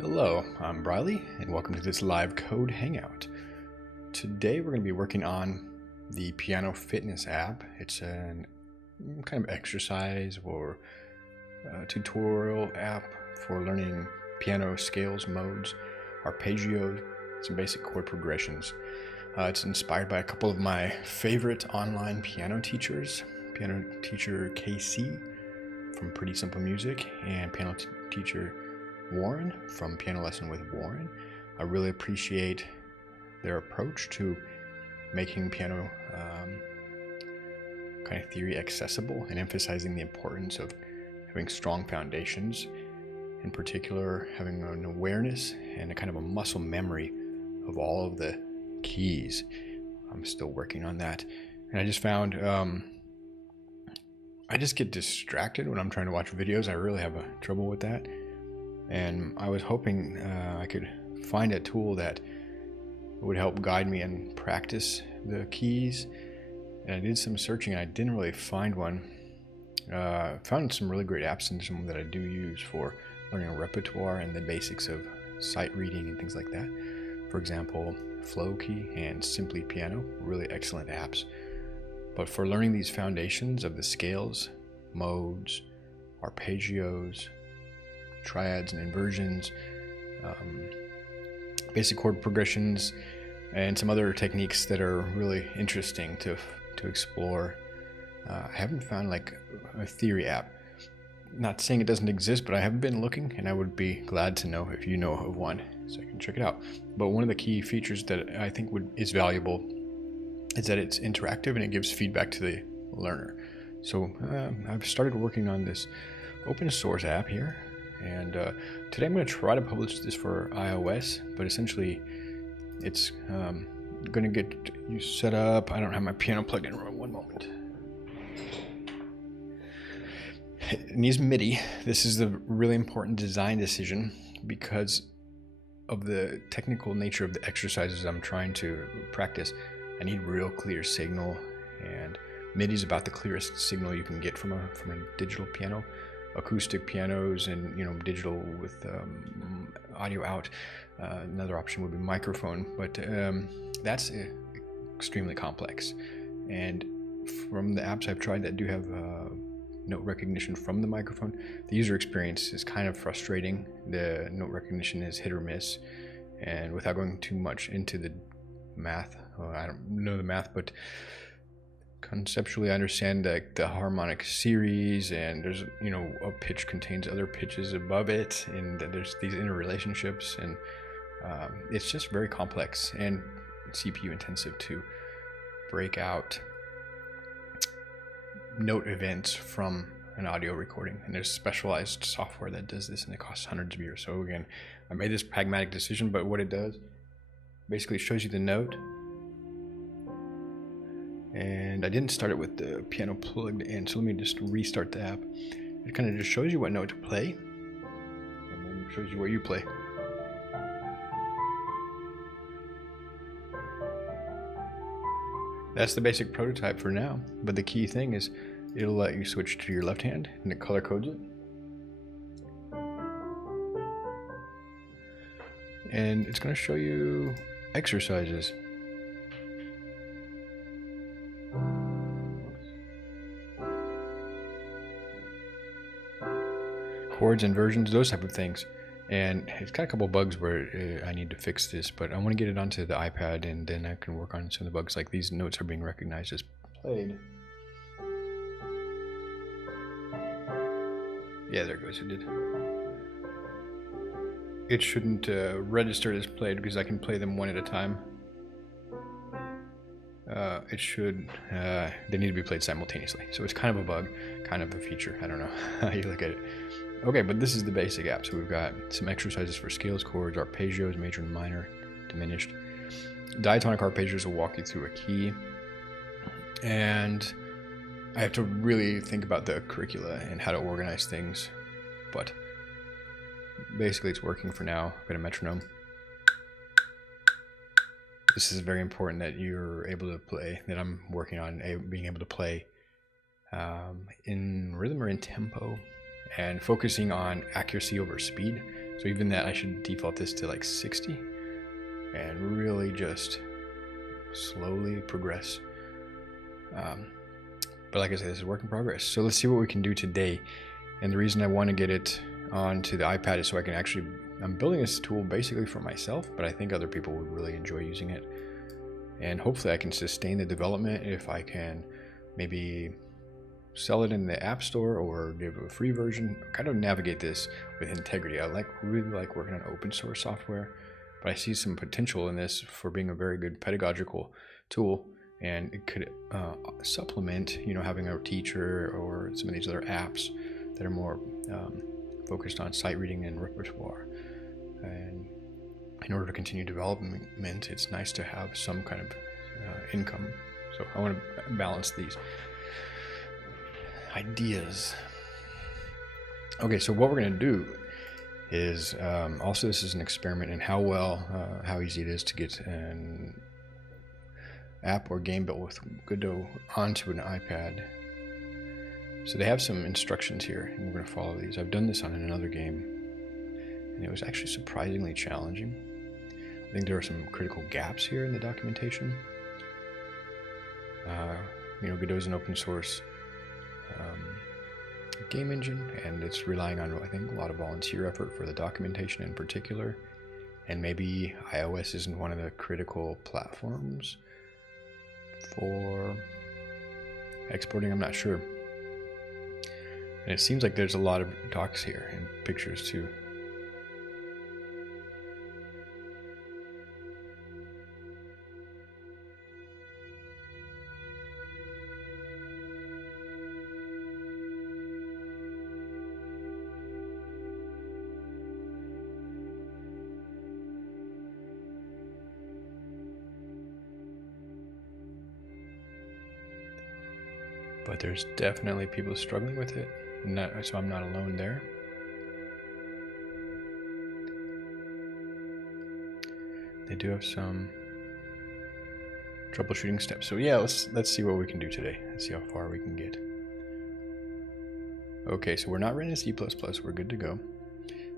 Hello, I'm Briley, and welcome to this live code hangout. Today we're going to be working on the Piano Fitness app. It's an kind of exercise or tutorial app for learning piano scales, modes, arpeggios, some basic chord progressions. It's inspired by a couple of my favorite online piano teachers, piano teacher KC from Pretty Simple Music and piano teacher Warren from Piano Lesson with Warren. I really appreciate their approach to making piano kind of theory accessible and emphasizing the importance of having strong foundations, in particular having an awareness and a kind of a muscle memory of all of the keys. I'm still working on that, and I just found I just get distracted when I'm trying to watch videos. I really have trouble with that. And I was hoping I could find a tool that would help guide me and practice the keys. And I did some searching and I didn't really find one. Found some really great apps and some that I do use for learning a repertoire and the basics of sight reading and things like that. For example, Flowkey and Simply Piano, really excellent apps. But for learning these foundations of the scales, modes, arpeggios, triads and inversions, basic chord progressions, and some other techniques that are really interesting to explore. I haven't found like a theory app. Not saying it doesn't exist, but I haven't been looking, and I would be glad to know if you know of one so I can check it out. But one of the key features that I think is valuable is that it's interactive and it gives feedback to the learner. So I've started working on this open source app here. And today I'm going to try to publish this for iOS, but essentially it's going to get you set up. I don't have my piano plugged in. One moment. It needs MIDI. This is a really important design decision because of the technical nature of the exercises I'm trying to practice. I need real clear signal, and MIDI is about the clearest signal you can get from a digital piano. Acoustic pianos and digital with audio out. Another option would be microphone, but that's extremely complex. And from the apps I've tried that do have note recognition from the microphone, the user experience is kind of frustrating. The note recognition is hit or miss, and without going too much into the math, I don't know the math, but conceptually I understand that the harmonic series, and there's a pitch contains other pitches above it, and there's these interrelationships, and it's just very complex and CPU intensive to break out note events from an audio recording, and there's specialized software that does this, and it costs hundreds of euros. So again, I made this pragmatic decision, but what it does basically shows you the note. And I didn't start it with the piano plugged in, so let me just restart the app. It kind of just shows you what note to play, and then shows you where you play. That's the basic prototype for now, but the key thing is it'll let you switch to your left hand, and it color codes it. And it's going to show you exercises. Chords, inversions, those type of things. And it's got a couple bugs where I need to fix this, but I want to get it onto the iPad, and then I can work on some of the bugs, like these notes are being recognized as played. Yeah, there it goes, it did. It shouldn't register as played because I can play them one at a time. It should, they need to be played simultaneously. So it's kind of a bug, kind of a feature. I don't know how you look at it. Okay, but this is the basic app. So we've got some exercises for scales, chords, arpeggios, major and minor, diminished. Diatonic arpeggios will walk you through a key. And I have to really think about the curricula and how to organize things. But basically it's working for now. I've got a metronome. This is very important that you're able to play, that I'm working on being able to play in rhythm or in tempo, and focusing on accuracy over speed. So even that, I should default this to like 60 and really just slowly progress. But like I said, this is work in progress. So let's see what we can do today. And the reason I want to get it onto the iPad is so I can actually, I'm building this tool basically for myself, but I think other people would really enjoy using it. And hopefully I can sustain the development if I can maybe sell it in the App Store or give a free version, kind of navigate this with integrity. I really like working on open source software, but I see some potential in this for being a very good pedagogical tool, and it could supplement, you know, having a teacher or some of these other apps that are more focused on sight reading and repertoire. And in order to continue development, it's nice to have some kind of income. So I want to balance these ideas. Okay, so what we're going to do is also, this is an experiment in how easy it is to get an app or game built with Godot onto an iPad. So they have some instructions here, and we're going to follow these. I've done this on another game, and it was actually surprisingly challenging. I think there are some critical gaps here in the documentation. You know, Godot is an open source game engine, and it's relying on, I think, a lot of volunteer effort for the documentation in particular. And maybe iOS isn't one of the critical platforms for exporting, I'm not sure. And it seems like there's a lot of docs here and pictures too. But there's definitely people struggling with it, so I'm not alone there. They do have some troubleshooting steps. So yeah, let's see what we can do today. Let's see how far we can get. Okay, so we're not running C++. We're good to go.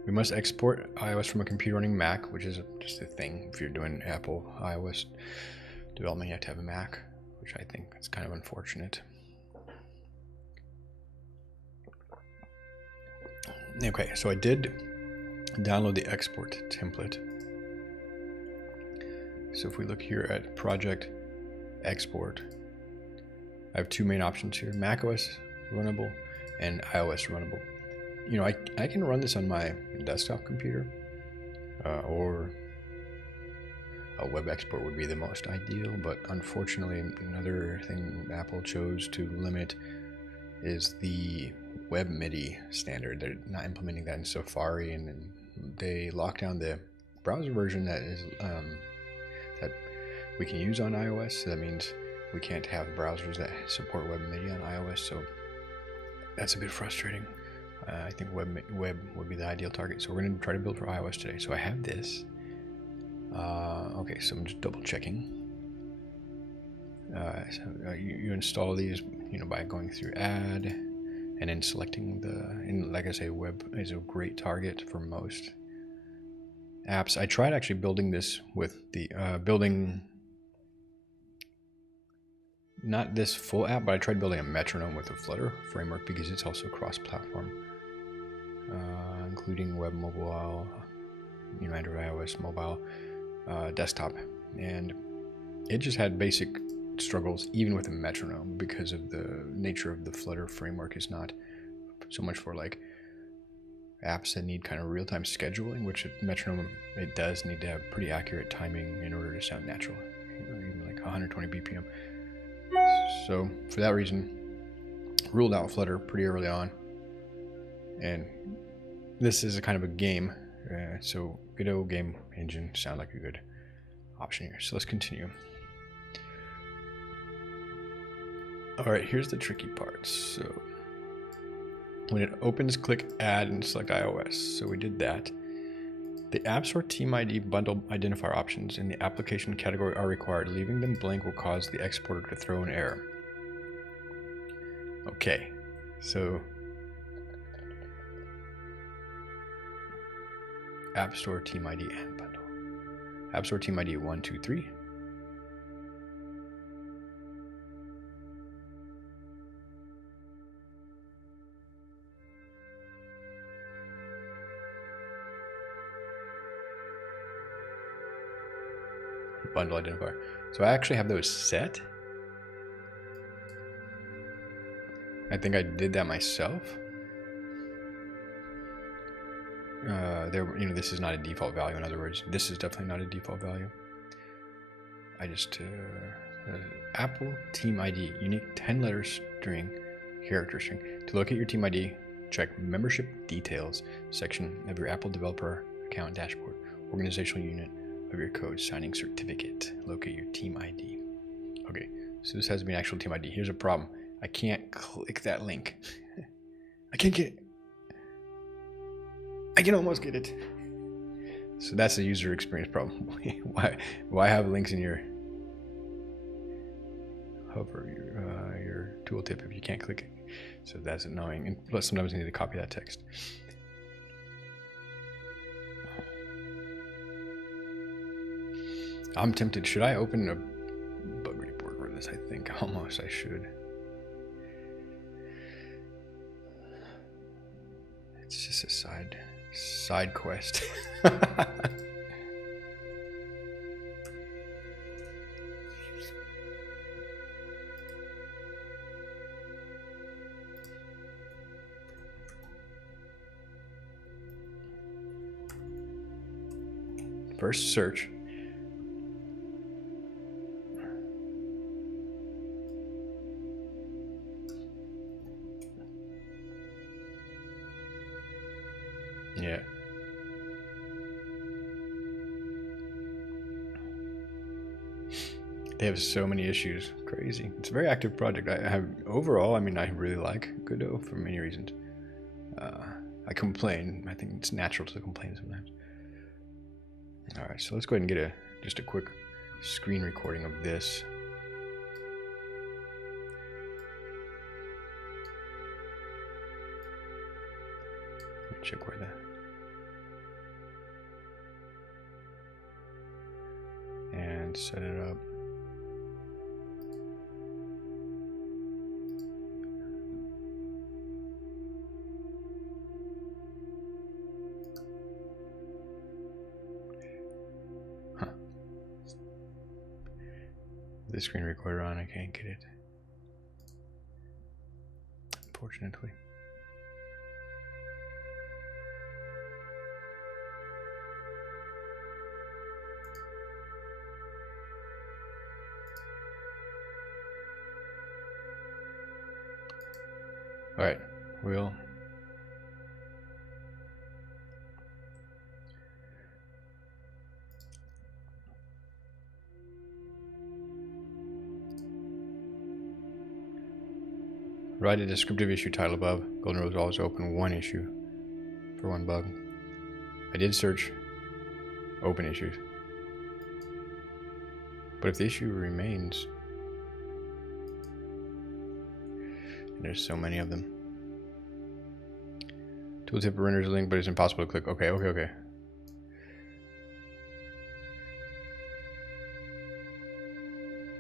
We must export iOS from a computer running Mac, which is just a thing. If you're doing Apple iOS development, you have to have a Mac, which I think is kind of unfortunate. Okay, so I did download the export template. So if we look here at project export, I have two main options here: macOS runnable and iOS runnable. You know, I can run this on my desktop computer, or a web export would be the most ideal, but unfortunately another thing Apple chose to limit is the web MIDI standard. They're not implementing that in Safari, and they locked down the browser version that is that we can use on iOS. So that means we can't have browsers that support web MIDI on iOS, so that's a bit frustrating. I think web would be the ideal target, so we're going to try to build for iOS today. So I have this. Okay, so I'm just double checking. You install these, you know, by going through add and then selecting and like I say, web is a great target for most apps. I tried actually building this with the not this full app, but I tried building a metronome with a Flutter framework because it's also cross-platform, including web, mobile, you know, Android, iOS, mobile, desktop, and it just had basic struggles even with a metronome because of the nature of the Flutter framework is not so much for like apps that need kind of real-time scheduling, which a metronome, it does need to have pretty accurate timing in order to sound natural, you know, even like 120 BPM. So for that reason, ruled out Flutter pretty early on, and this is a kind of a game, so Godot game engine sound like a good option here. So let's continue. All right, here's the tricky part. So when it opens, click add and select iOS. So we did that. The App Store Team ID bundle identifier options in the application category are required. Leaving them blank will cause the exporter to throw an error. Okay, so App Store Team ID and bundle. App Store Team ID 123. Bundle identifier. So I actually have those set. I think I did that myself. This is not a default value. In other words, this is definitely not a default value. I just Apple Team ID, unique 10-letter string, character string. To locate your Team ID, check Membership Details section of your Apple Developer Account dashboard. Organizational unit of your code signing certificate. Locate your Team ID. Okay, so this has to be an actual Team ID. Here's a problem. I can't click that link. I can't get it. I can almost get it. So that's a user experience problem. Why have links in your hover your tooltip if you can't click it? So that's annoying. And plus sometimes you need to copy that text. I'm tempted. Should I open a bug report for this? I think almost I should. It's just a side quest. First search. Yeah. They have so many issues. Crazy. It's a very active project. Overall, I really like Godot for many reasons. I complain. I think it's natural to complain sometimes. All right, so let's go ahead and get just a quick screen recording of this. Let me check where and set it up. The screen recorder on, I can't get it, unfortunately. All right, we'll write a descriptive issue title above. Golden Rose always open one issue for one bug. I did search open issues, but if the issue remains, and there's so many of them. Tooltip renders a link, but it's impossible to click. Okay.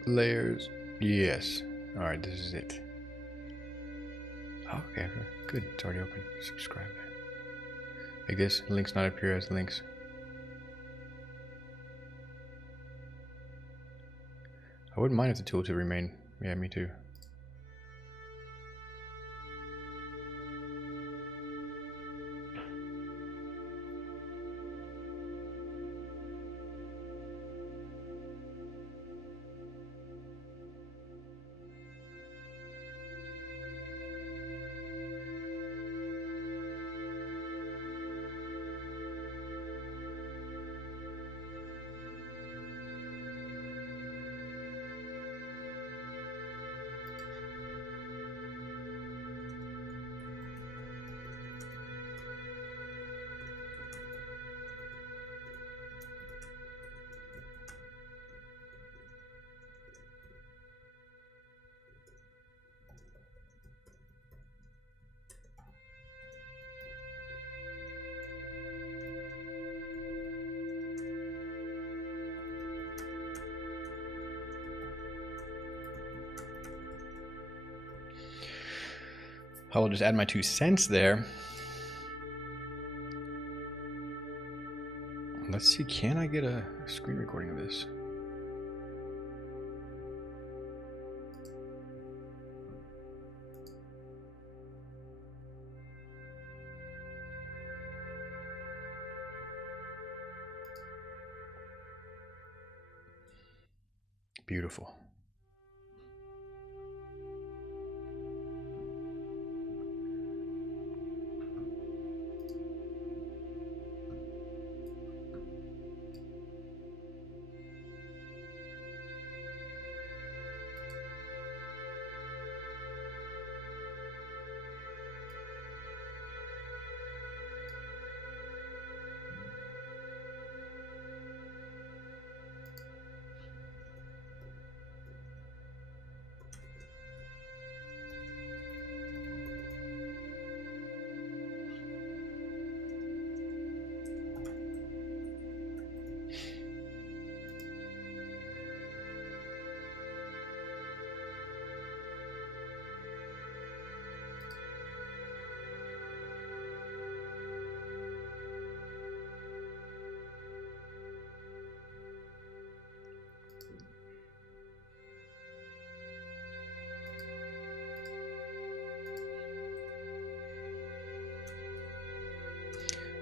Layers, yes. All right, this is it. Okay, good. It's already open. Subscribe. I guess links not appear as links. I wouldn't mind if the tooltip remained. Yeah, me too. I will just add my 2 cents there. Let's see, can I get a screen recording of this? Beautiful.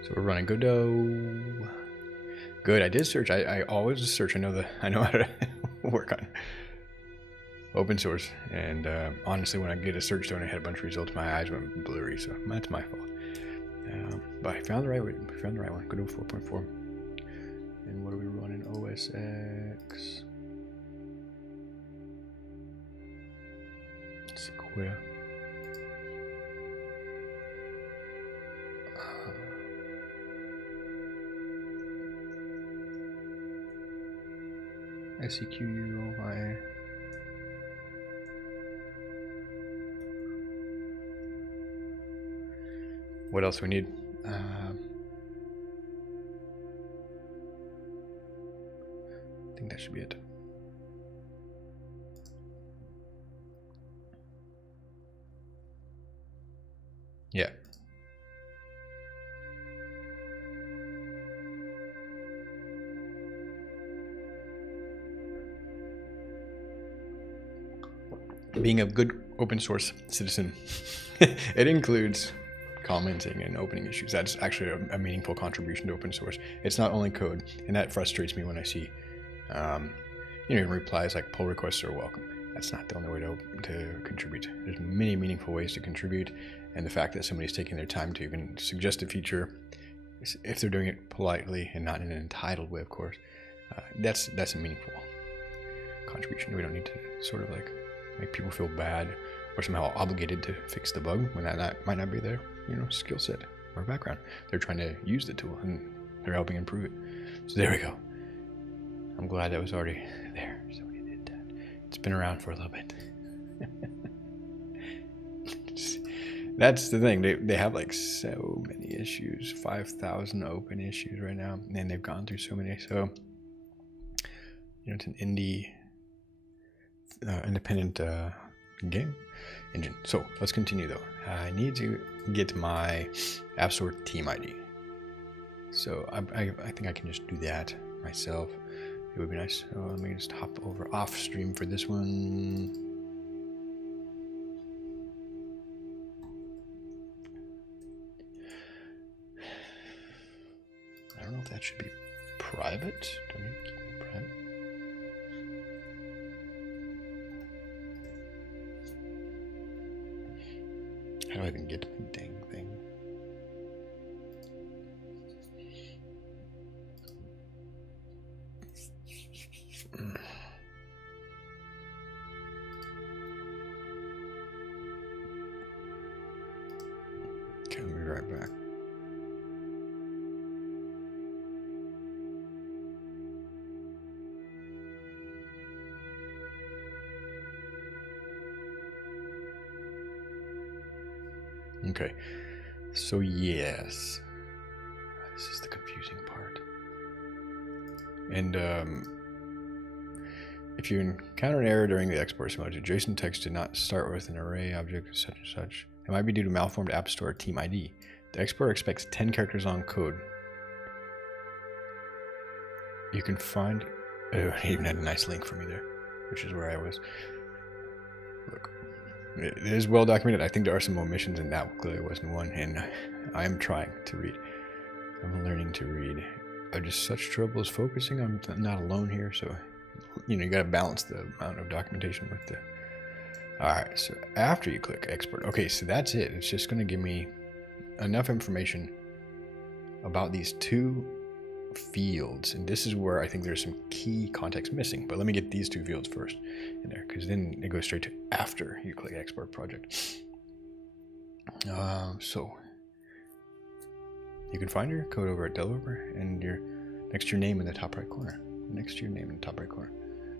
So we're running Godot. Good. I did search. I always search. I know how to work on open source. And honestly, when I get a search done, I had a bunch of results. My eyes went blurry, so that's my fault. But I found the right one. Godot 4.4. And what are we running? OS X. Sequoia. SEQUI. What else we need? I think that should be it. Yeah. Being a good open source citizen, it includes commenting and opening issues. That's actually a meaningful contribution to open source. It's not only code, and that frustrates me when I see, replies like pull requests are welcome. That's not the only way to contribute. There's many meaningful ways to contribute, and the fact that somebody's taking their time to even suggest a feature, if they're doing it politely and not in an entitled way, of course, that's a meaningful contribution. We don't need to sort of like make people feel bad or somehow obligated to fix the bug when that might not be their skill set or background. They're trying to use the tool and they're helping improve it. So there we go. I'm glad that was already there. Somebody did that. It's been around for a little bit. That's the thing. They have like so many issues, 5,000 open issues right now, and they've gone through so many. So it's an independent game engine. So let's continue though. I need to get my App Store team ID. So I think I can just do that myself. It would be nice. So let me just hop over off stream for this one. I don't know if that should be private. Do I need to keep it private? How do I even get to the dang thing? Okay, let me be right back. Okay, so yes, this is the confusing part. And if you encounter an error during the export mode, JSON text did not start with an array object such and such, It might be due to malformed App Store team ID. The exporter expects 10 characters long code. You can find... Oh, it even had a nice link for me there, which is where I was. Look, it is well documented. I think there are some omissions, and that clearly wasn't one, and I am trying to read. I'm learning to read. I just such troubles focusing. I'm not alone here, so you gotta balance the amount of documentation with the... Alright, so after you click export, okay, so that's it. It's just gonna give me enough information about these two fields, and this is where I think there's some key context missing. But let me get these two fields first in there, because then it goes straight to after you click export project. So you can find your code over at developer and your next to your name in the top right corner. Next to your name in the top right corner.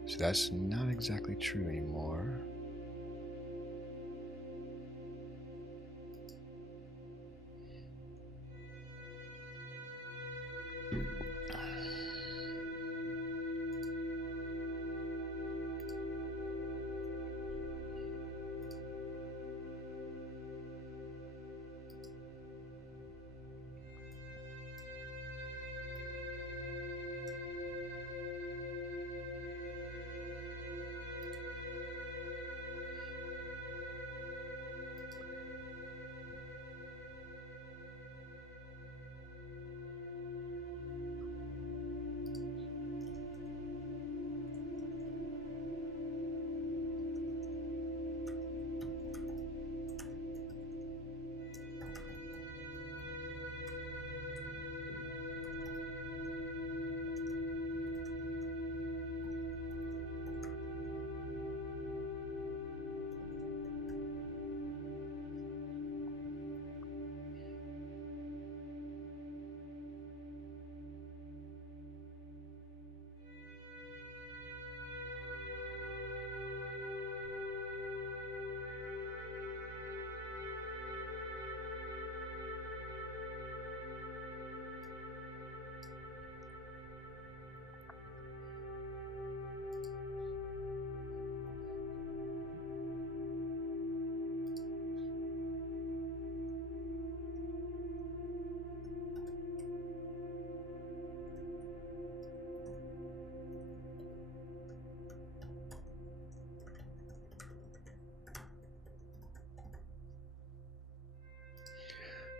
So that's not exactly true anymore.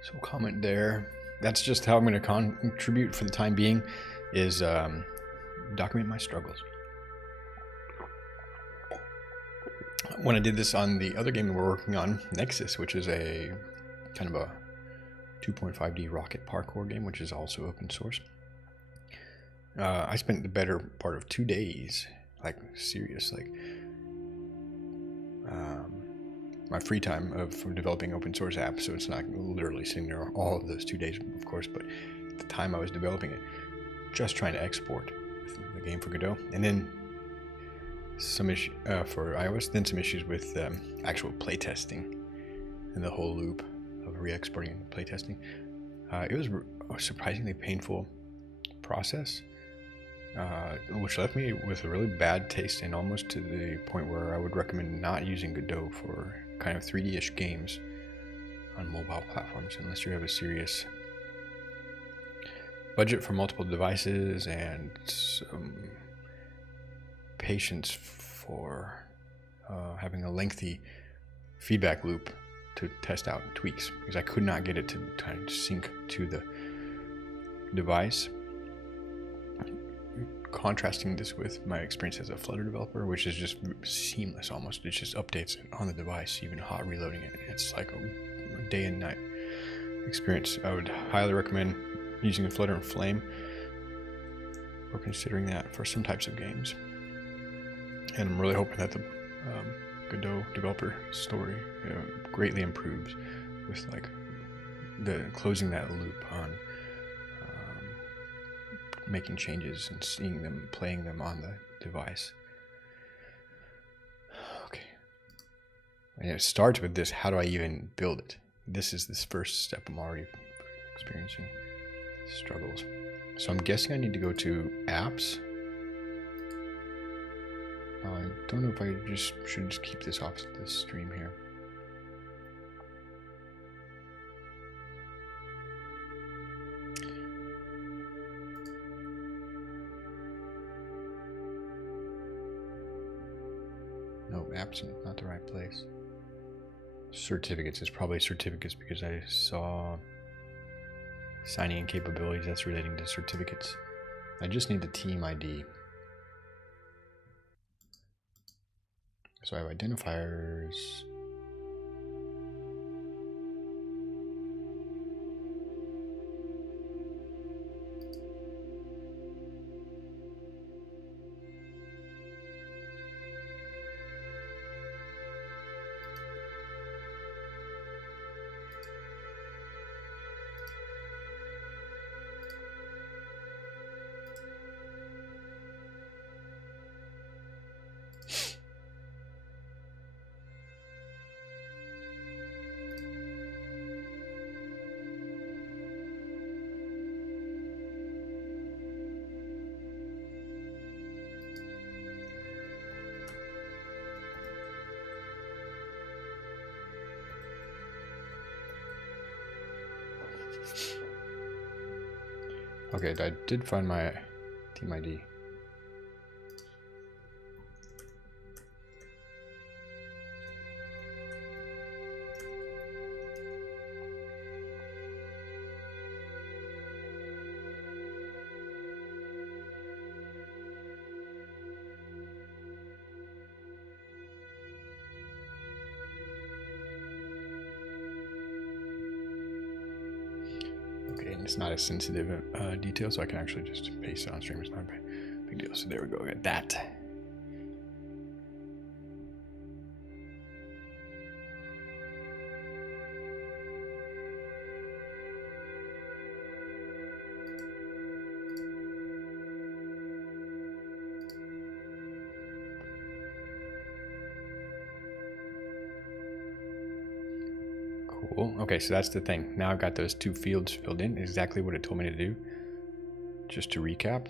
So comment there. That's just how I'm going to contribute for the time being, is document my struggles. When I did this on the other game we're working on, Nexus, which is a kind of a 2.5D rocket parkour game, which is also open source, I spent the better part of 2 days, like serious, like my free time from developing open source apps. So it's not literally sitting there all of those 2 days, of course, but the time I was developing it, just trying to export the game for Godot, and then some issue for iOS, then some issues with actual playtesting and the whole loop of re-exporting and playtesting. It was a surprisingly painful process, which left me with a really bad taste, and almost to the point where I would recommend not using Godot for kind of 3D-ish games on mobile platforms unless you have a serious budget for multiple devices and some patience for having a lengthy feedback loop to test out tweaks, because I could not get it to kind of sync to the device. Contrasting this with my experience as a Flutter developer, which is just seamless almost. It just updates on the device, even hot reloading it. It's like a day and night experience. I would highly recommend using a Flutter and Flame, or considering that for some types of games. And I'm really hoping that the Godot developer story greatly improves with like the closing that loop on making changes and seeing them, playing them on the device. Okay. And it starts with this: how do I even build it? This is this first step. I'm already experiencing struggles. So I'm guessing I need to go to apps. I don't know if I should just keep this off the stream here. No, absent, not the right place. Certificates is probably certificates because I saw signing in capabilities. That's relating to certificates. I just need the team ID. So I have identifiers. Okay, I did find my team ID. Okay, and it's not a sensitive detail, so I can actually just paste it on stream. It's not a big deal. So there we go. I got that. Cool. Okay, so that's the thing. Now I've got those two fields filled in, exactly what it told me to do. Just to recap.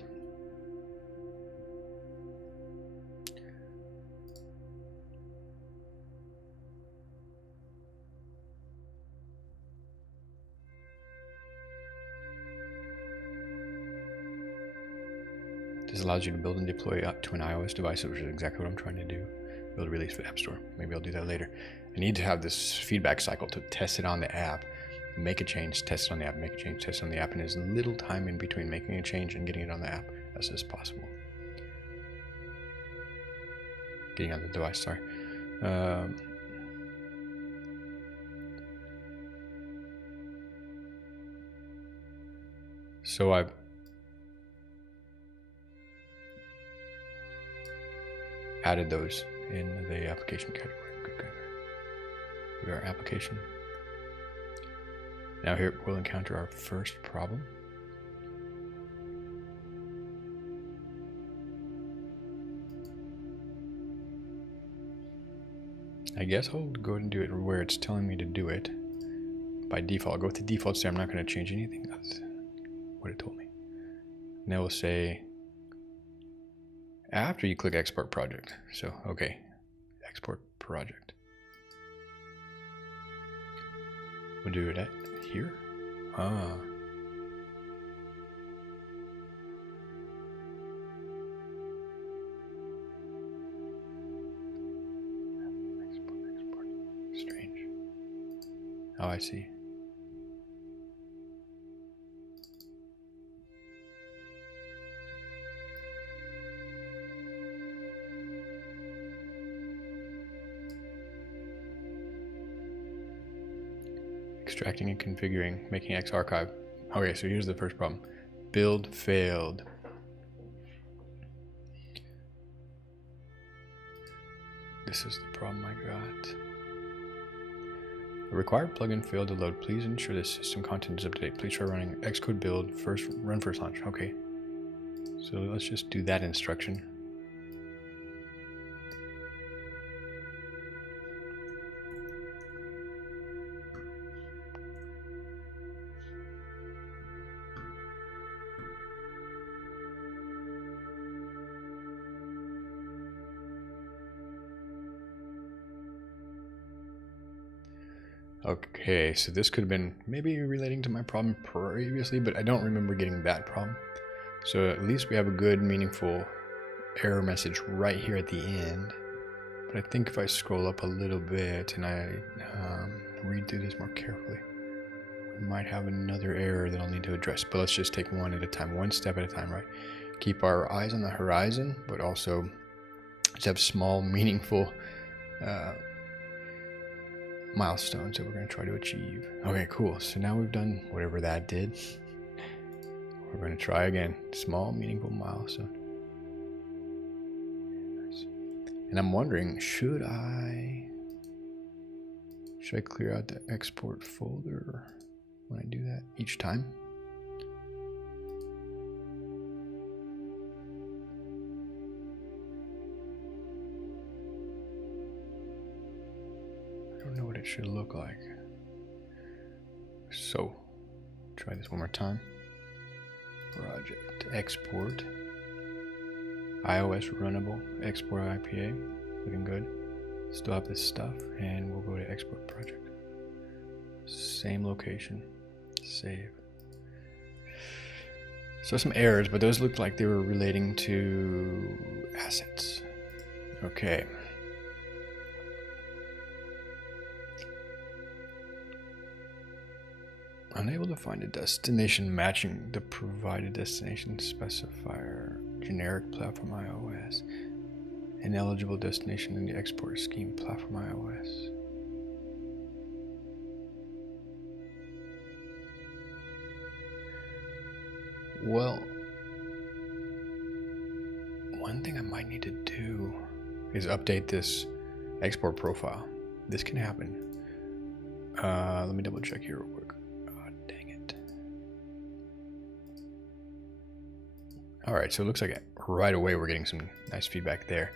This allows you to build and deploy up to an iOS device, which is exactly what I'm trying to do. Build a release for the App Store. Maybe I'll do that later. I need to have this feedback cycle to test it on the app, make a change, test it on the app, make a change, test it on the app, and as little time in between making a change and getting it on the app as is possible. Getting on the device, sorry. So I've added those in the application category. We are application. Now here we'll encounter our first problem. I guess I'll go ahead and do it where it's telling me to do it. By default, I'll go with the defaults there. I'm not going to change anything. That's what it told me. And then we'll say after you click export project. So, okay, export project. We'll do it at here. Ah. Export. Strange. Oh, I see. Extracting and configuring, making X archive. Okay, so here's the first problem. Build failed. This is the problem I got. The required plugin failed to load. Please ensure the system content is up to date. Please try running Xcode build run first launch. Okay. So let's just do that instruction. Okay, so this could have been maybe relating to my problem previously, but I don't remember getting that problem. So at least we have a good, meaningful error message right here at the end. But I think if I scroll up a little bit and I read through this more carefully, we might have another error that I'll need to address. But let's just take one at a time, one step at a time, right? Keep our eyes on the horizon, but also just have small, meaningful milestones that we're going to try to achieve. Okay, cool. So now we've done whatever that did. We're going to try again. Small, meaningful milestone. Nice. And I'm wondering, should I clear out the export folder when I do that each time? I don't know what it should look like. So, try this one more time. Project export. iOS runnable. Export IPA. Looking good. Still have this stuff, and we'll go to export project. Same location. Save. So some errors, but those looked like they were relating to assets. Okay. Unable to find a destination matching the provided destination specifier. Generic platform iOS. Ineligible destination in the export scheme platform iOS. Well, one thing I might need to do is update this export profile. This can happen. Let me double check here real quick. Oh, dang it. Alright, so it looks like right away we're getting some nice feedback there.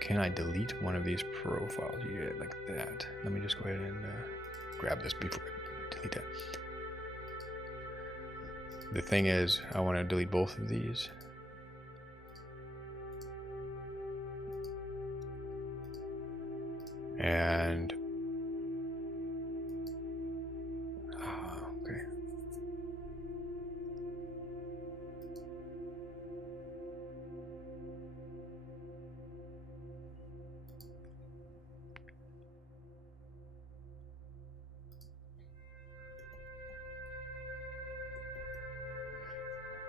Can I delete one of these profiles? Yeah, like that. Let me just go ahead and grab this before I delete that. The thing is, I want to delete both of these. And okay.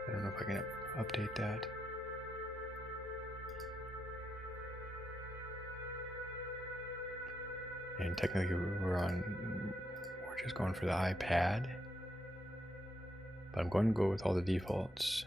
I don't know if I can update that. And technically we're just going for the iPad. But I'm going to go with all the defaults.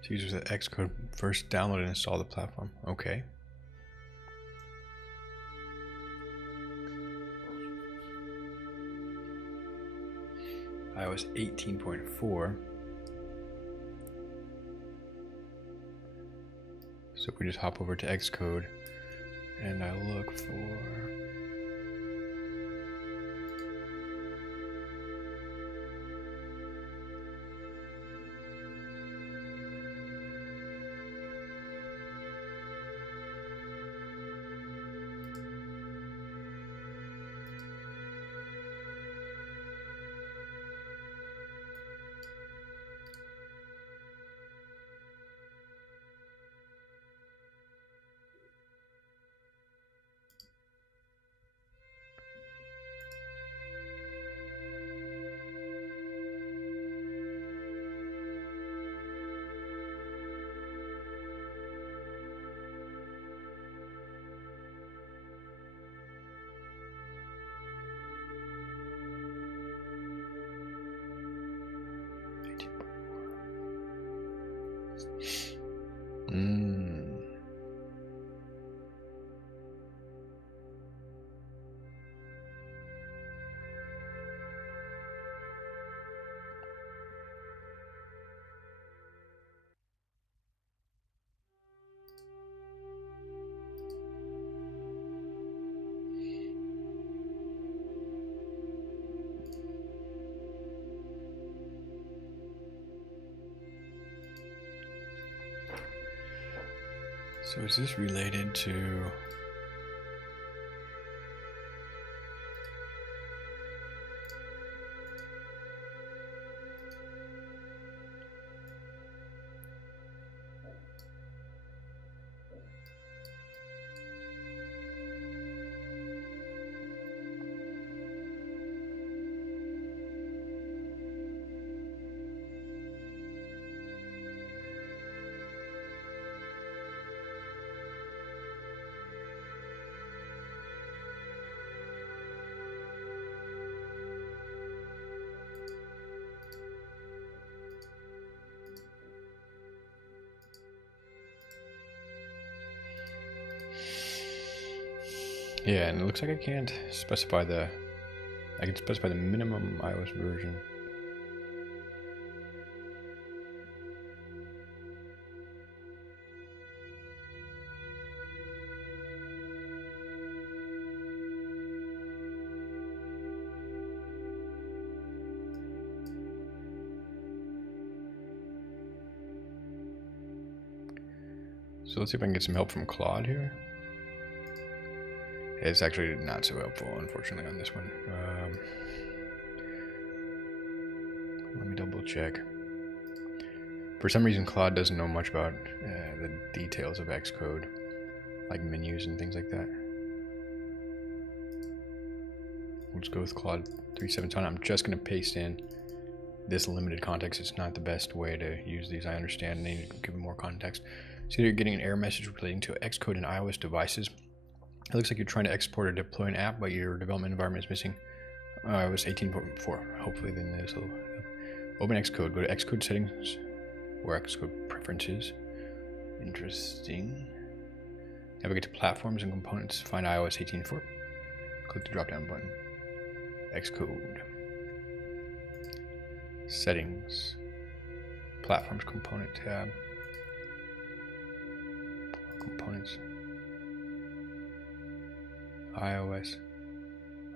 So use the Xcode first download and install the platform. Okay. iOS 18.4. So we just hop over to Xcode and I look for So is this related to... Yeah, and it looks like I can't specify the... I can specify the minimum iOS version. So let's see if I can get some help from Claude here. It's actually not so helpful, unfortunately, on this one. Let me double check. For some reason, Claude doesn't know much about the details of Xcode, like menus and things like that. Let's go with Claude 3.7. I'm just going to paste in this limited context. It's not the best way to use these. I understand. I need to give more context. So you're getting an error message relating to Xcode and iOS devices. It looks like you're trying to export or deploy an app, but your development environment is missing iOS 18.4. Hopefully then this will open Xcode. Go to Xcode settings or Xcode preferences. Interesting. Navigate to platforms and components. Find iOS 18.4. Click the drop down button. Xcode. Settings. Platforms component tab. Components. iOS.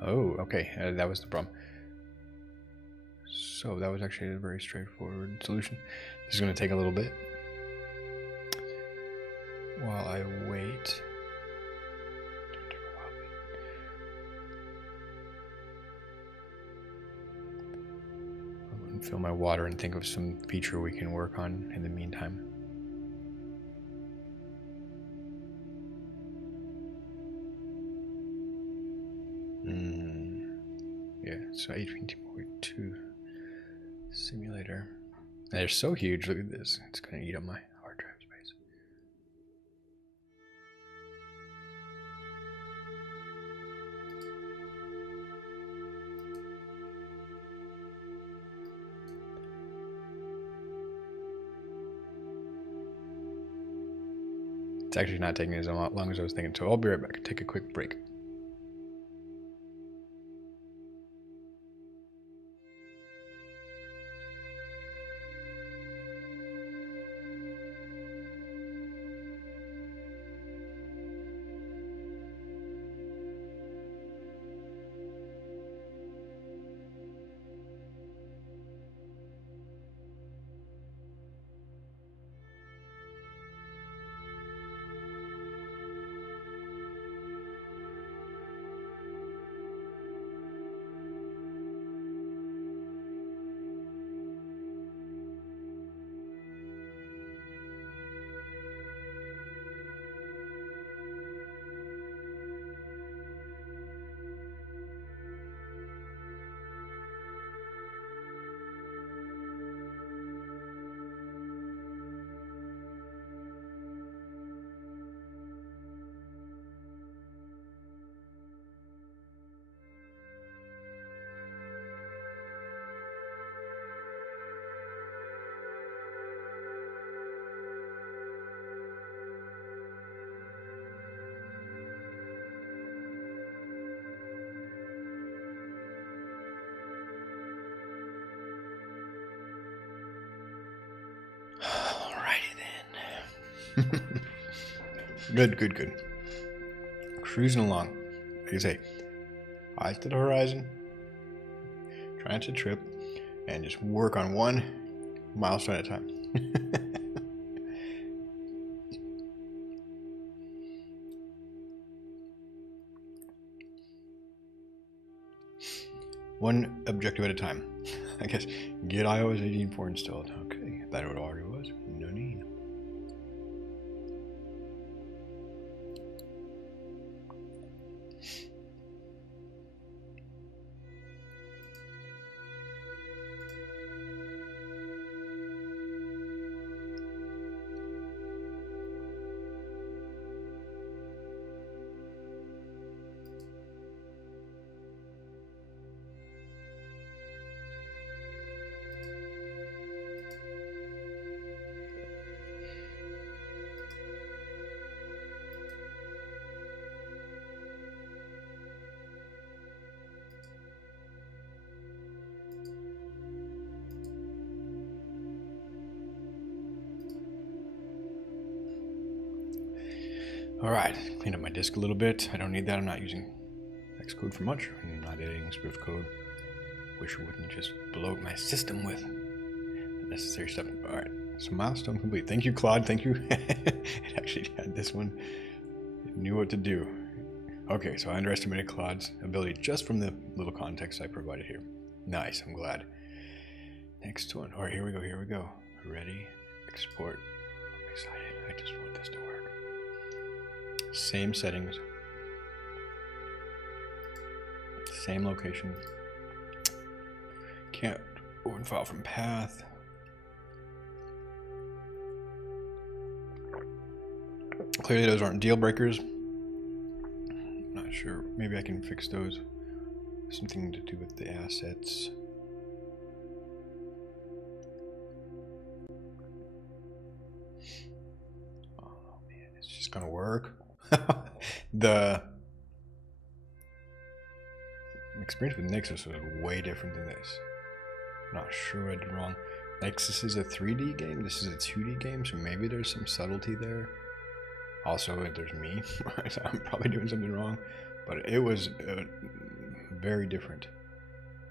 Oh, okay. That was the problem. So that was actually a very straightforward solution. This is going to take a little bit. While I wait. I'm going to fill my water and think of some feature we can work on in the meantime. Yeah, so 18.2 simulator. They're so huge. Look at this. It's going to eat up my hard drive space. It's actually not taking as long as I was thinking, so I'll be right back. Take a quick break. Good. Cruising along. Like I say, eyes to the horizon, trying to trip, and just work on one milestone at a time. One objective at a time. I guess get iOS 18.4 installed. Okay, that it already was. No need. Alright, clean up my disk a little bit. I don't need that. I'm not using Xcode for much. I'm not editing Swift code. Wish I wouldn't just bloat my system with unnecessary stuff. Alright, so milestone complete. Thank you, Claude. Thank you. It actually had this one. It knew what to do. Okay, so I underestimated Claude's ability just from the little context I provided here. Nice, I'm glad. Next one. Alright, here we go. Ready? Export. I'm excited. I just want this to work. Same settings, same location. Can't open file from path. Clearly those aren't deal breakers. Not sure, maybe I can fix those. Something to do with the assets. Oh man, it's just gonna work. The experience with Nexus was way different than this. I'm not sure what I did wrong. Nexus is a 3D game, this is a 2D game, so maybe there's some subtlety there. Also, there's me, so I'm probably doing something wrong, but it was a very different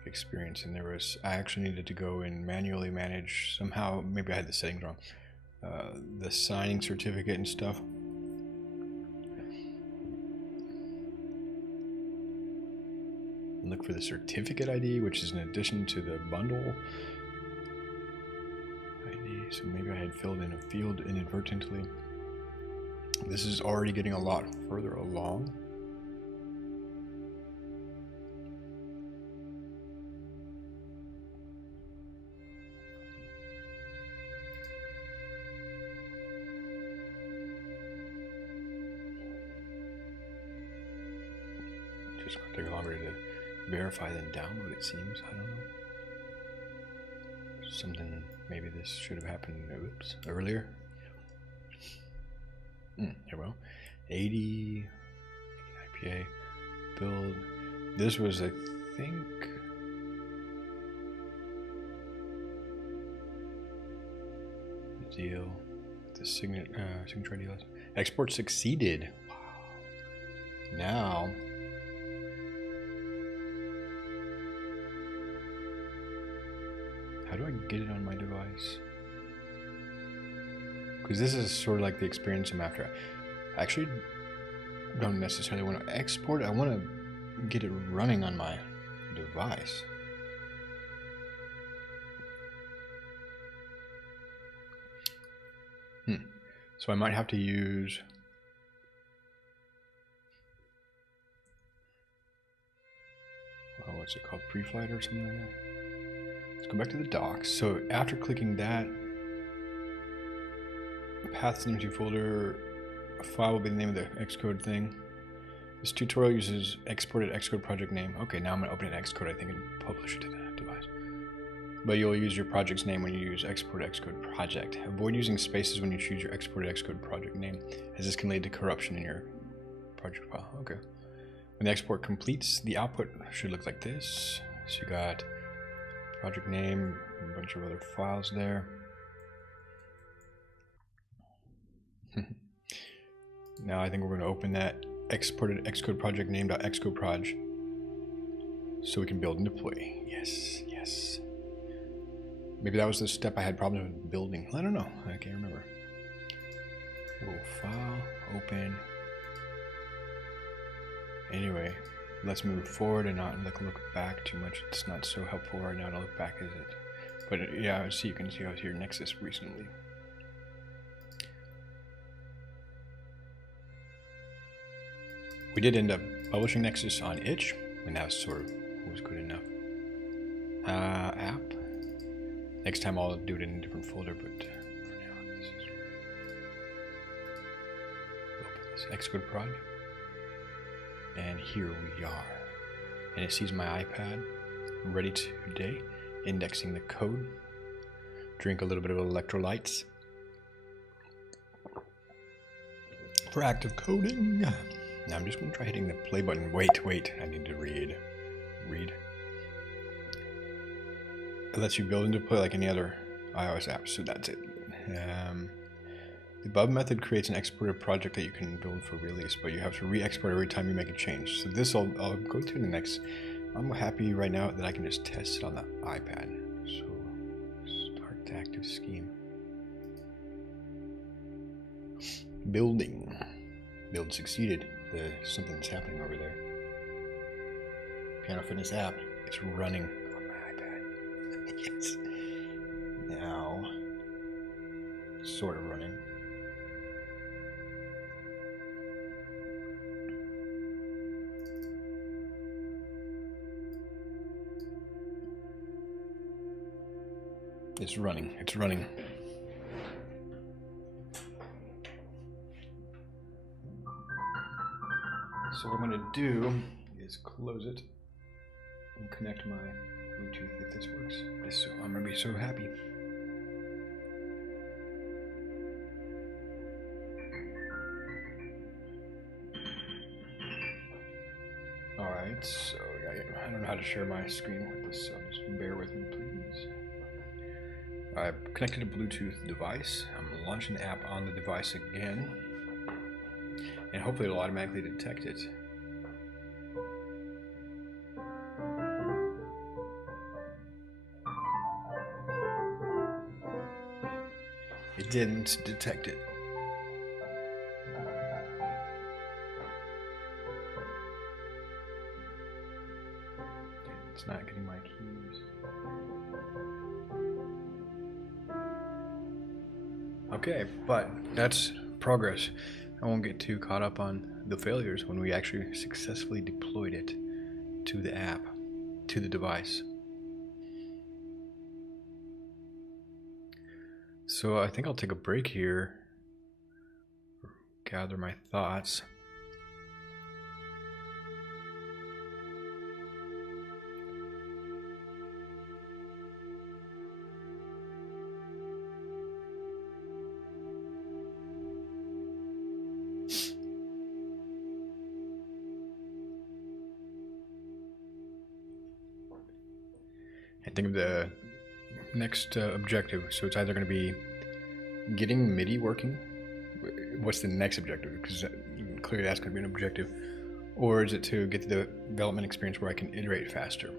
experience, and I actually needed to go and manually manage, somehow, maybe I had the settings wrong, the signing certificate and stuff. Look for the certificate ID, which is in addition to the bundle ID. So maybe I had filled in a field inadvertently. This is already getting a lot further along. Just gonna take longer to verify than download, it seems. I don't know. Something, maybe this should have happened earlier. Here we go. 80 IPA build. This was, I think, the deal. The signature deal. Export succeeded. Wow. Now. How do I get it on my device? Because this is sort of like the experience I'm after. I actually don't necessarily want to export it. I want to get it running on my device. So I might have to use... what's it called? Pre-flight or something like that? Let's go back to the docs. So after clicking that, paths into folder, a file will be the name of the Xcode thing. This tutorial uses exported Xcode project name. Okay, now I'm going to open an Xcode, I think, and publish it to that device. But you'll use your project's name when you use export Xcode project. Avoid using spaces when you choose your exported Xcode project name, as this can lead to corruption in your project file. Okay. When the export completes, the output should look like this. So you got project name, a bunch of other files there. Now I think we're going to open that exported Xcode project name.xcodeproj so we can build and deploy. Yes, yes. Maybe that was the step I had problems with building. I don't know. I can't remember. Whoa, file, open. Anyway, let's move forward and not look back too much. It's not so helpful right now to look back, is it? But yeah, see, you can see I was here Nexus recently. We did end up publishing Nexus on itch, and that was sort of was good enough. App. Next time I'll do it in a different folder, but for now, this is open this Xcode project. And here we are. And it sees my iPad ready today, indexing the code. Drink a little bit of electrolytes for active coding. Now I'm just going to try hitting the play button. Wait, I need to read. It lets you build into play like any other iOS app, so that's it. The above method creates an exported project that you can build for release, but you have to re-export every time you make a change. So this I'll go to the next. I'm happy right now that I can just test it on the iPad. So start the active scheme. Building. Build succeeded. Something's happening over there. Piano Fitness app. It's running on my iPad. Yes. Now, sort of running. It's running. So what I'm going to do is close it and connect my Bluetooth if this works. I'm going to be so happy. Alright, so I don't know how to share my screen with this, so just bear with me, please. I've connected a Bluetooth device. I'm launching the app on the device again. And hopefully it'll automatically detect it. It didn't detect it. It's not getting my keys. Okay, but that's progress. I won't get too caught up on the failures when we actually successfully deployed it to the app, to the device. So I think I'll take a break here, gather my thoughts. And think of the next objective. So it's either going to be getting MIDI working. What's the next objective? Because clearly that's going to be an objective. Or is it to get the development experience where I can iterate faster?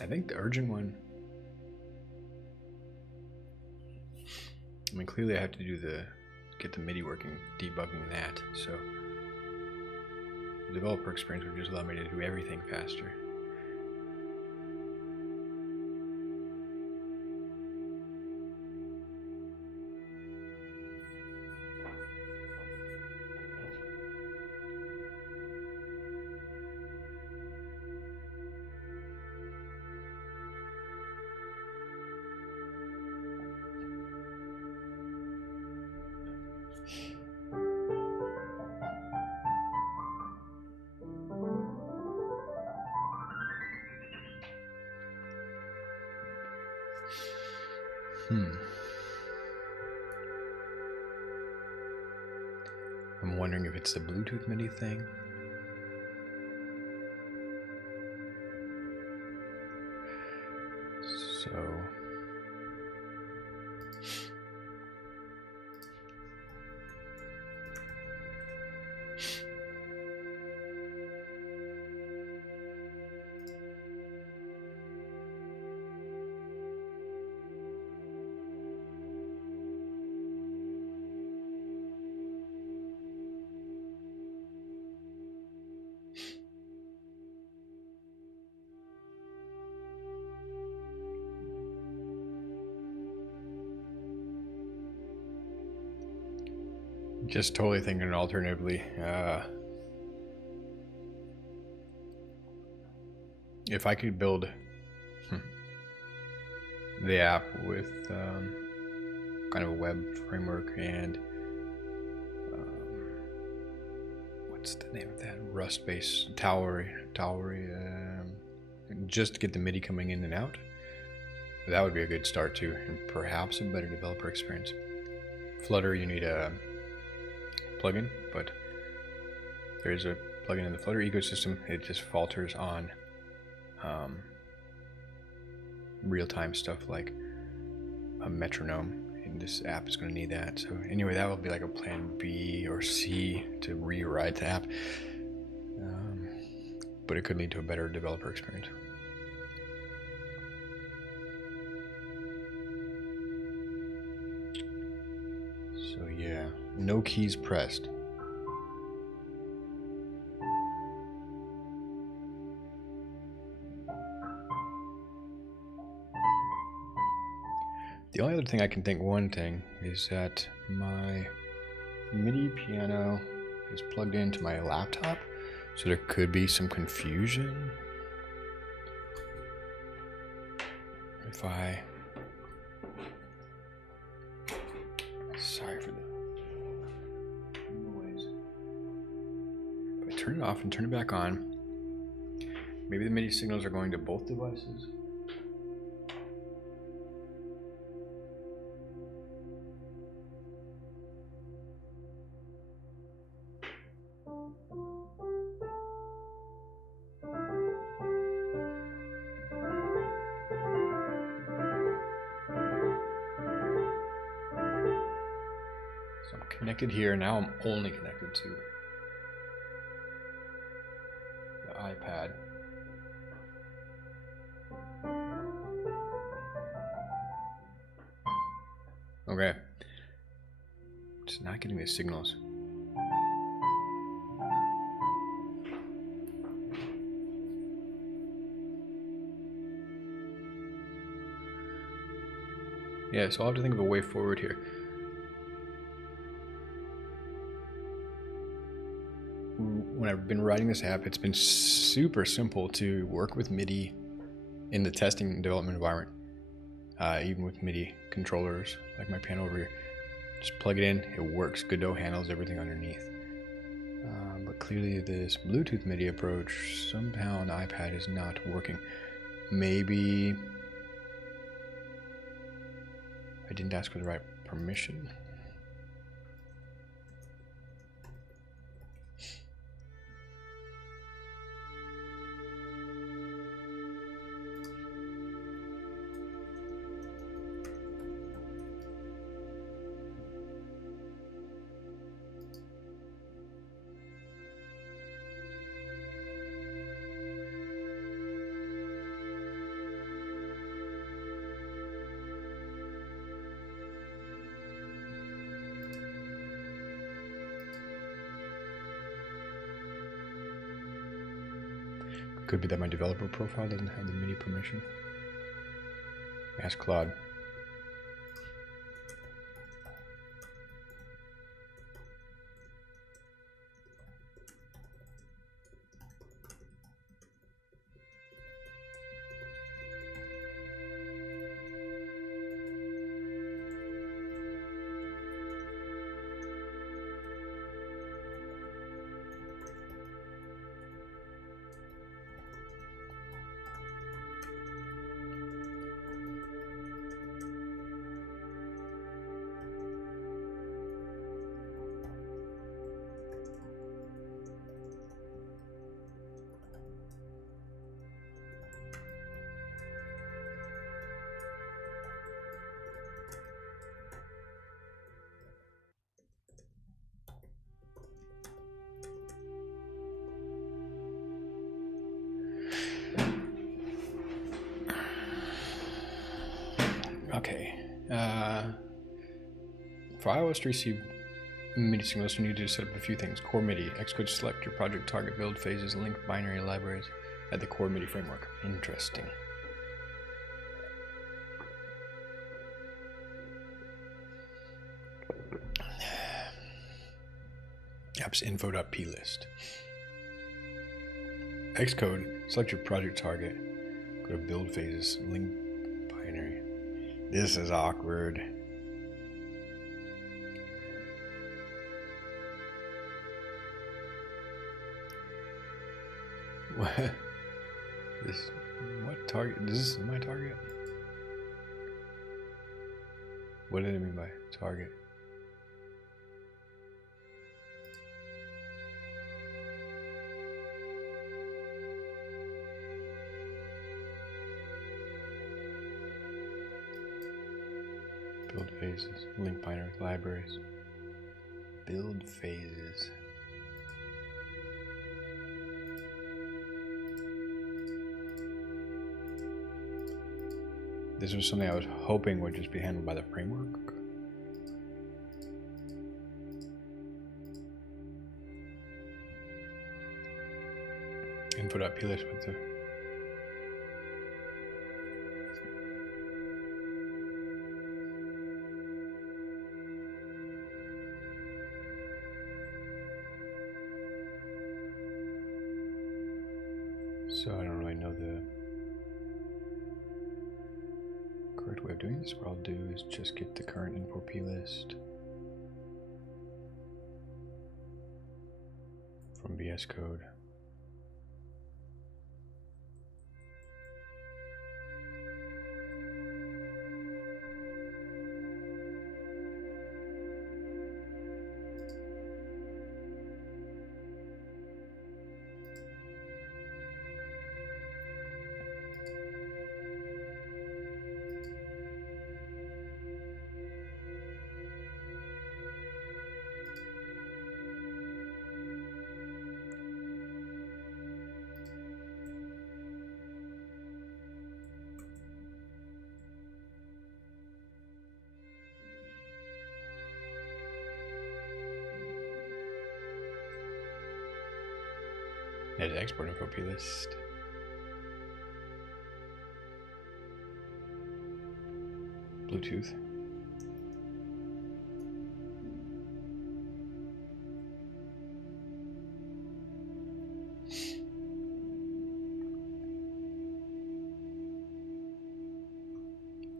I think the urgent one. I mean, clearly I have to do get the MIDI working, debugging that. So the developer experience would just allow me to do everything faster. I'm wondering if it's the Bluetooth MIDI thing. So Just totally thinking alternatively. If I could build the app with kind of a web framework and what's the name of that Rust-based Towery, just to get the MIDI coming in and out, that would be a good start too, and perhaps a better developer experience. Flutter, you need a plugin, but there's a plugin in the Flutter ecosystem. It just falters on real-time stuff like a metronome, and this app is going to need that. So anyway, that will be like a plan B or C to rewrite the app, but it could lead to a better developer experience. So yeah, no keys pressed. The only other thing I can think, one thing, is that my MIDI piano is plugged into my laptop, so there could be some confusion if I... Sorry for the noise. If I turn it off and turn it back on, maybe the MIDI signals are going to both devices. So I'm connected here. Now I'm only connected to the iPad. Okay. Just not getting the signals. Yeah, so I'll have to think of a way forward here. When I've been writing this app, it's been super simple to work with MIDI in the testing and development environment. Even with MIDI controllers, like my piano over here. Just plug it in, it works. Godot handles everything underneath. But clearly this Bluetooth MIDI approach, somehow on the iPad is not working. Maybe I didn't ask for the right permission. Could be that my developer profile doesn't have the MIDI permission. Ask Claude. Okay. For iOS to receive MIDI signals, you need to set up a few things. Core MIDI. Xcode select your project target build phases, link binary libraries at the core MIDI framework. Interesting. apps info.plist. Xcode, select your project target. Go to build phases, link binary. This is awkward. What? What target? This is my target? What did it mean by target? Build phases, link binary libraries. Build phases. This was something I was hoping would just be handled by the framework. Info.plist with the so I don't really know the correct way of doing this. What I'll do is just get the current info plist from VS Code. Add export info plist. Bluetooth.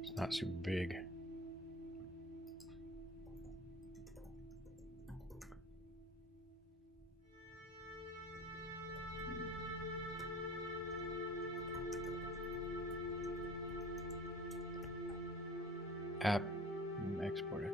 It's not super big. App export.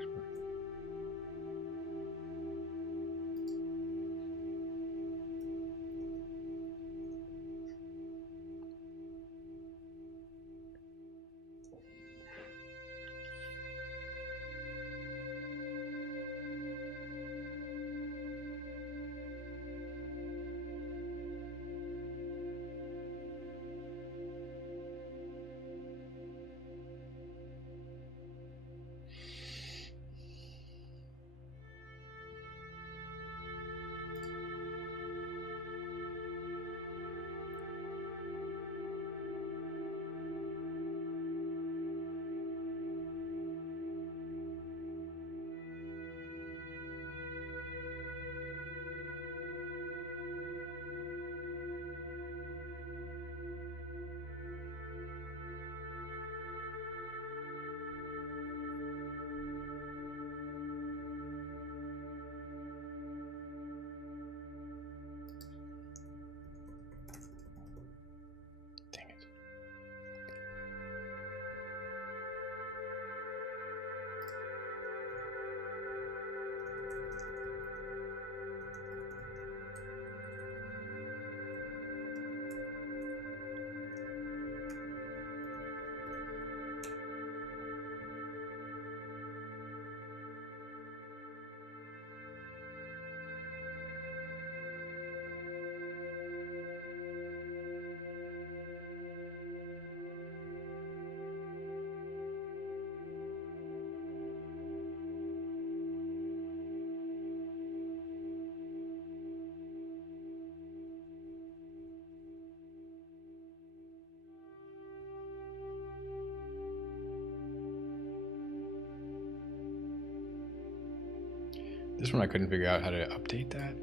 This one I couldn't figure out how to update that.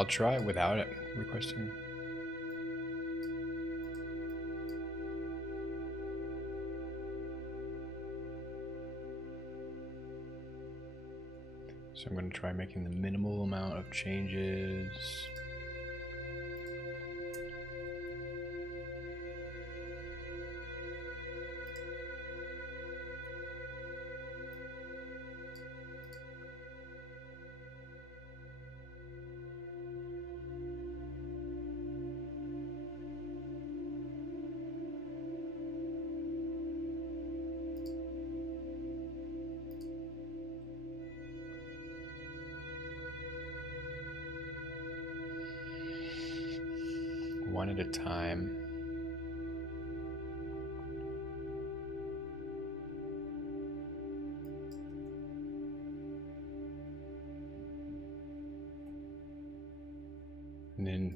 I'll try it without it requesting. So I'm going to try making the minimal amount of changes. One at a time. And then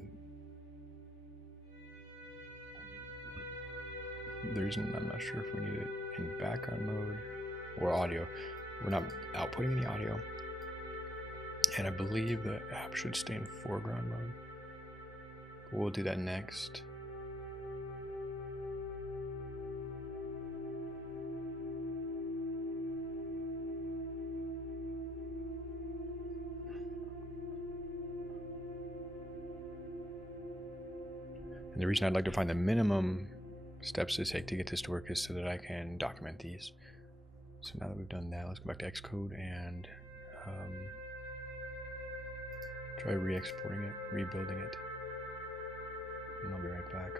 the reason I'm not sure if we need it in background mode or audio, we're not outputting any audio. And I believe the app should stay in foreground mode. We'll do that next. And the reason I'd like to find the minimum steps to take to get this to work is so that I can document these. So now that we've done that, let's go back to Xcode and try re-exporting it, rebuilding it. And I'll be right back.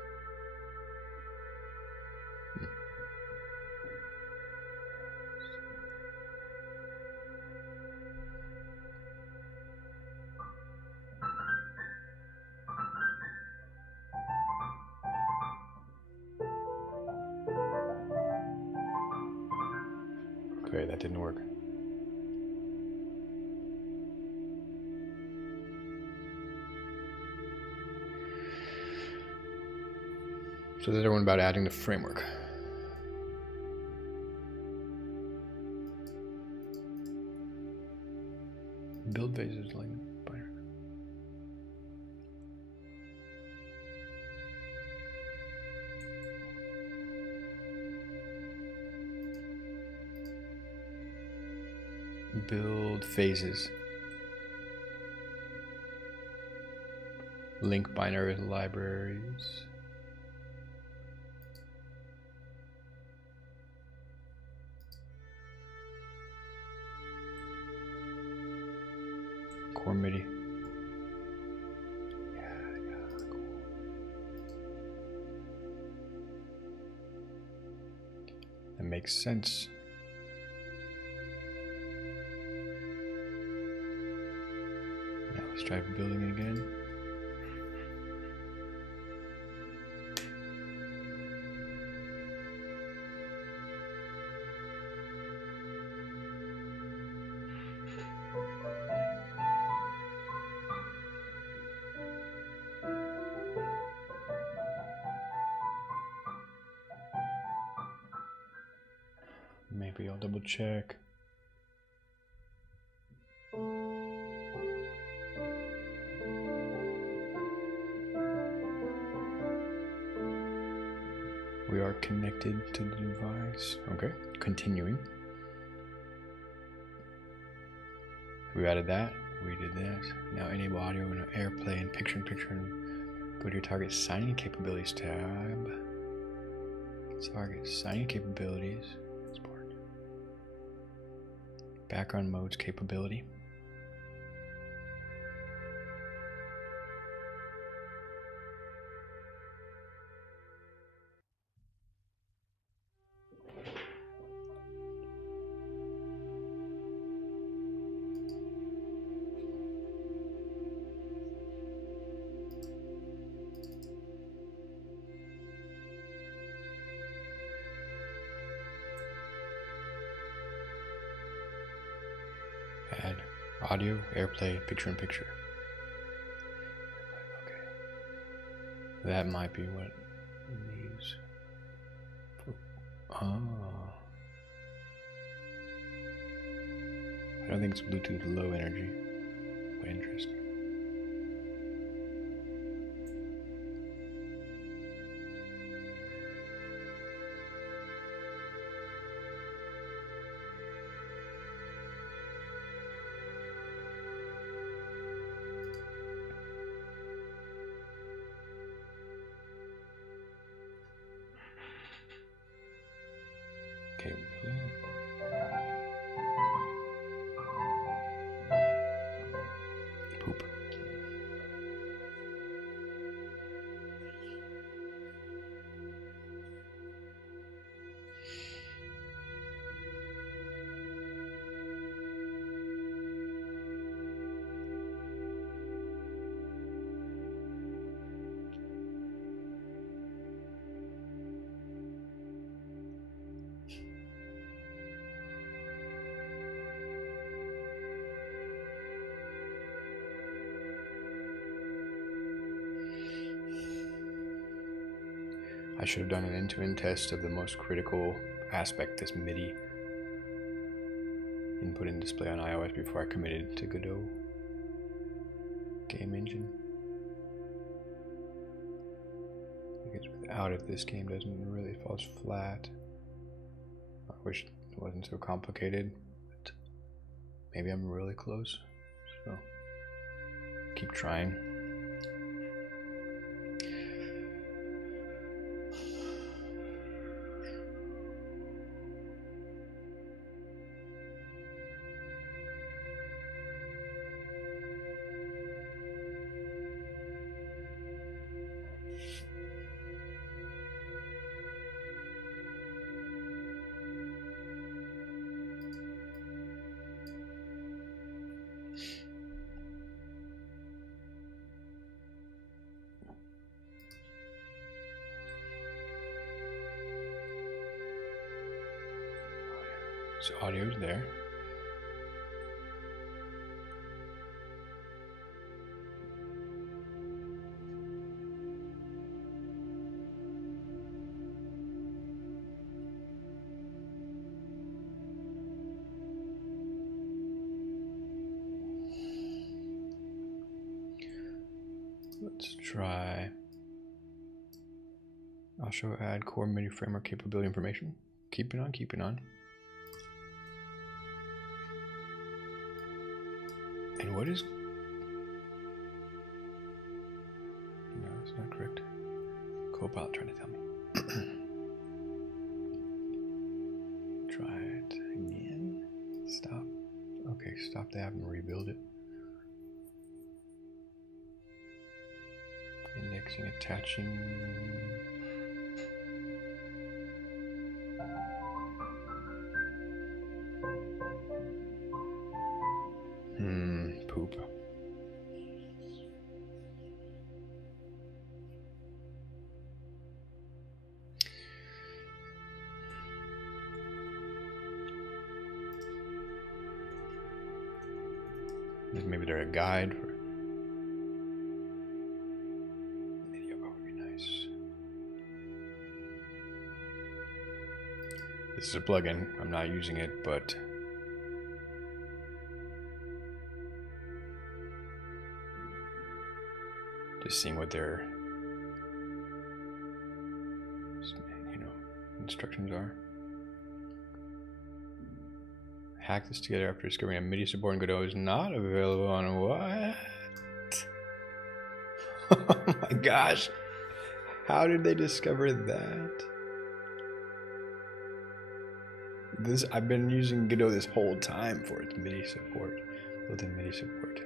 Okay, that didn't work. So that's everyone about adding the framework. Build phases like binary. Build phases. Link binary libraries. Core MIDI. Yeah, cool. That makes sense. Now let's try building it again. Maybe I'll double check. We are connected to the device. Okay, continuing. We added that. We did that. Now enable audio and AirPlay and picture-in-picture and go to your target signing capabilities tab. Target signing capabilities. Background modes capability. Add audio, AirPlay, picture-in-picture. Okay. That might be what it needs. Oh. I don't think it's Bluetooth low energy, but interesting. Okay, really? Poop. I should have done an end-to-end test of the most critical aspect, this MIDI input and display on iOS, before I committed to Godot game engine. Because without it, this game doesn't really falls flat. I wish it wasn't so complicated, but maybe I'm really close. So keep trying. So audio's there. Let's try. I'll show add core MIDI framework capability information. Keep it on, keep it on. And what is... No, it's not correct. Copilot trying to tell me. Try it again. Stop. Okay, stop the app and rebuild it. Indexing, attaching. Poop. Maybe they're a guide for video. That would be nice. This is a plugin. I'm not using it, but just seeing what their, instructions are. Hack this together after discovering a MIDI support in Godot is not available on what? Oh my gosh. How did they discover that? I've been using Godot this whole time for its MIDI support, built-in MIDI support.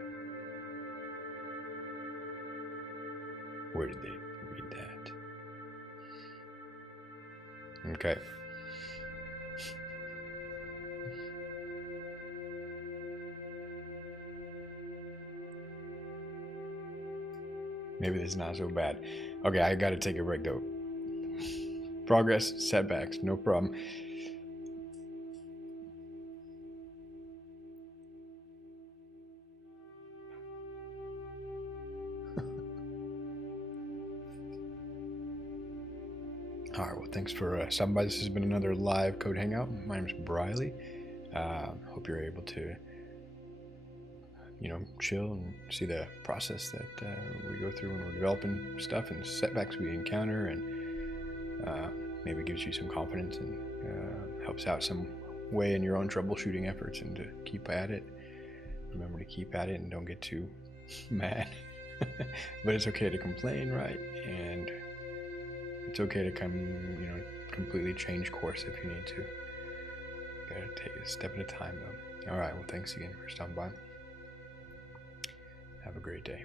Where did they read that? Okay. Maybe this is not so bad. Okay, I gotta take a break though. Progress, setbacks, no problem. All right, well, thanks for stopping by. This has been another live code hangout. My name is Briley. Hope you're able to, chill and see the process that we go through when we're developing stuff and setbacks we encounter, and maybe gives you some confidence and helps out some way in your own troubleshooting efforts, and to keep at it. Remember to keep at it and don't get too mad. But it's okay to complain, right? And it's okay to completely change course if you need to. Gotta take it a step at a time, though. All right. Well, thanks again for stopping by. Have a great day.